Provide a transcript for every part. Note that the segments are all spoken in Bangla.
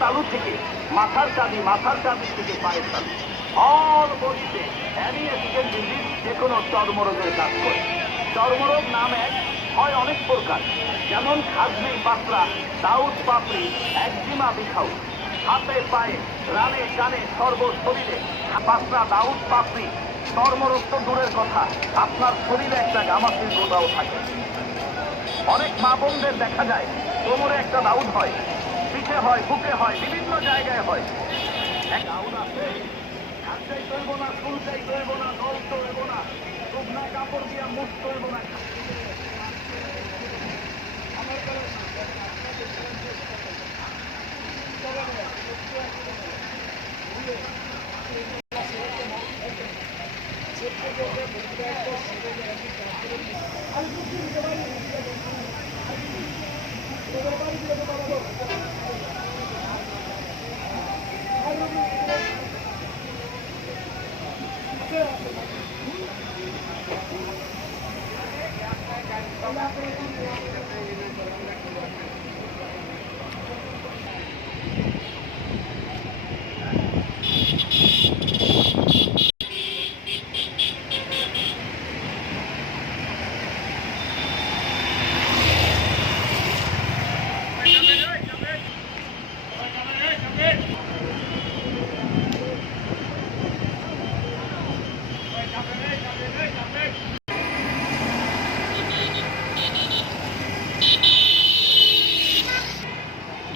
তালু থেকে মাথার চাঁদি থেকে পায়ের তালু অল বডিতে অ্যানি অ্যাসিডেন্ট ডিজিজ যে কোনো চর্মরোগের কাজ করে। চর্মরোগ নাম এক হয় অনেক প্রকার, যেমন খাজনি পাতলা, দাউদ পাপড়ি, একজিমা বিখাউ। হাতে পায়ে রানে কানে সর্ব শরীরে পাতলা দাউদ পাপড়ি চর্মরোগ তো দূরের কথা, আপনার শরীরে একটা গামাসির গোটাও থাকে। অনেক মা বোনদের দেখা যায় কোমরে একটা দাউদ হয়, পিঠে হয়, বুকে হয়, বিভিন্ন জায়গায় হয়। এক দাউদ আছে, হাতটাই চলবো না, চুলটাই চলবো না, নল চলবো না, শুকনা কাপড় দিয়ে মুখ চলবো না।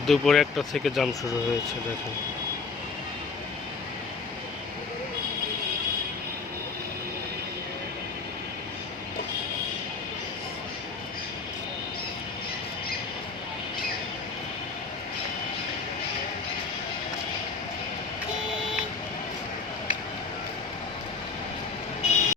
দুপুর 1টা থেকে জ্যাম শুরু হয়েছে, দেখেন।